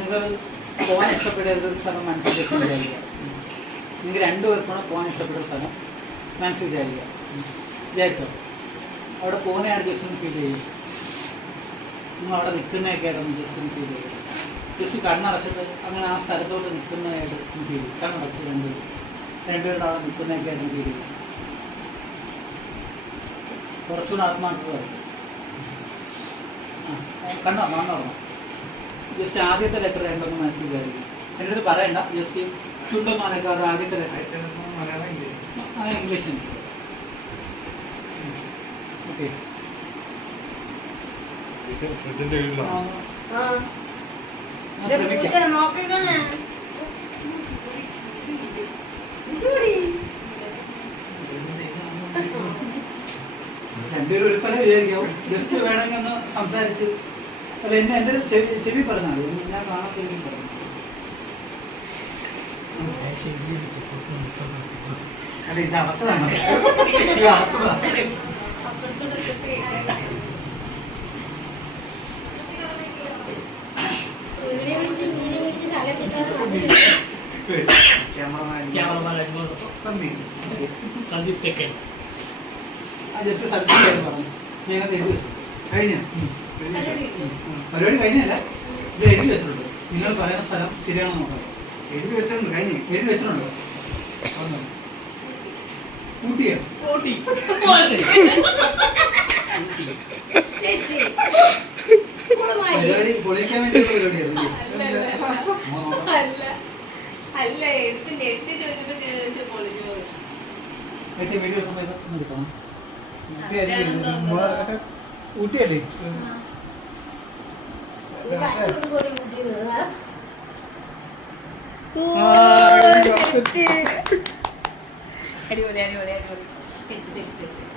നിങ്ങൾ പോകാൻ ഇഷ്ടപ്പെട്ട ഒരു സ്ഥലം മനസ്സിൽ വിചാരിക്കുക. നിങ്ങൾക്ക് രണ്ടുപേർക്കാണ് പോകാൻ ഇഷ്ടപ്പെട്ട സ്ഥലം മനസ്സിൽ വിചാരിക്കുക. വിചാരിച്ചോ? അവിടെ പോകുന്നതാണ് ജസ്റ്റ് ഒന്ന് ഫീൽ ചെയ്യും. നിങ്ങൾ അവിടെ നിൽക്കുന്നതൊക്കെ ആയിട്ടൊന്ന് ജസ്റ്റ് ഒന്ന് ഫീൽ ചെയ്യും. ജസ്റ്റ് കണ്ണടച്ചിട്ട് അങ്ങനെ ആ സ്ഥലത്തോട്ട് നിൽക്കുന്നതായിട്ട് ഫീൽ ചെയ്യും. കണ്ണടച്ച് രണ്ടുപേരുടെ അവിടെ നിൽക്കുന്നതൊക്കെ ആയിട്ട് ഫീൽ ചെയ്യും. കുറച്ചുകൂടെ ആത്മാർത്ഥത കണ്ണോ കാണണം. ജസ്റ്റ് ആദ്യത്തെ ലെറ്റർ രണ്ടൊന്ന് മനസ്സിൽ വിചാരിക്കും. എൻ്റെ അടുത്ത് പറയണ്ട, ജസ്റ്റ് ചുണ്ടൊന്നും അനക്കാതെ ആദ്യത്തെ ലെറ്റർ ഇംഗ്ലീഷ്. ഓക്കെ, രണ്ടുപേരും ഒരു സ്ഥലം വിചാരിക്കാവും. ജസ്റ്റ് വേണമെങ്കിൽ ഒന്ന് സംസാരിച്ച് അല്ല എൻ്റെ ചെവി പറഞ്ഞാൽ ഞാൻ കാണാത്ത പറഞ്ഞു. അല്ല ഇത് അവസ്ഥയാണ്. ജസ്റ്റ് സബ്ജക്റ്റ് പറഞ്ഞു. ഞങ്ങൾ എഴുതി വെച്ചു കഴിഞ്ഞ പരിപാടി കഴിഞ്ഞല്ല, ഇത് എഴുതി വെച്ചിട്ടുണ്ട്. നിങ്ങൾ പറയുന്ന സ്ഥലം ശരിയാണോ നോക്കാം. എഴുതി വെച്ചിട്ടുണ്ട്. എഴുതി വെച്ചിട്ടുണ്ട്. ഊട്ടിയോ? പരിപാടി പൊളിക്കാൻ വേണ്ടിയുള്ള പരിപാടിയായിരുന്നു. വീഡിയോ എടുക്കണം. ഊട്ടിയല്ലേ? അടിപൊളി അടിപൊളി അടിപൊളി. ശരി ശരി ശരി.